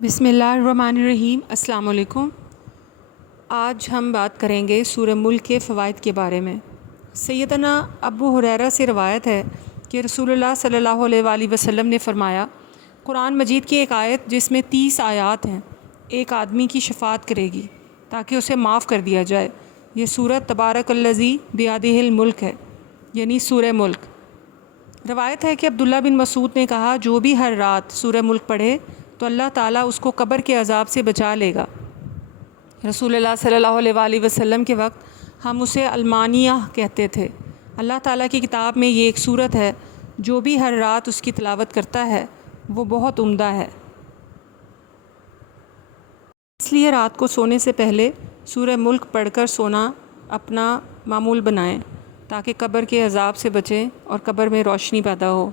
بسم اللہ الرحمن الرحیم۔ السلام علیکم۔ آج ہم بات کریں گے سورہ ملک کے فوائد کے بارے میں۔ سیدنا ابو ہریرہ سے روایت ہے کہ رسول اللہ صلی اللہ علیہ وآلہ وسلم نے فرمایا، قرآن مجید کی ایک آیت جس میں 30 آیات ہیں ایک آدمی کی شفاعت کرے گی تاکہ اسے معاف کر دیا جائے۔ یہ سورۃ تبارک الذی بیدہ الملک ہے، یعنی سورہ ملک۔ روایت ہے کہ عبداللہ بن مسعود نے کہا، جو بھی ہر رات سورہ ملک پڑھے تو اللہ تعالیٰ اس کو قبر کے عذاب سے بچا لے گا۔ رسول اللہ صلی اللہ علیہ وآلہ وسلم کے وقت ہم اسے المانیہ کہتے تھے۔ اللہ تعالیٰ کی کتاب میں یہ ایک سورت ہے، جو بھی ہر رات اس کی تلاوت کرتا ہے وہ بہت عمدہ ہے۔ اس لیے رات کو سونے سے پہلے سورہ ملک پڑھ کر سونا اپنا معمول بنائیں تاکہ قبر کے عذاب سے بچیں اور قبر میں روشنی پیدا ہو۔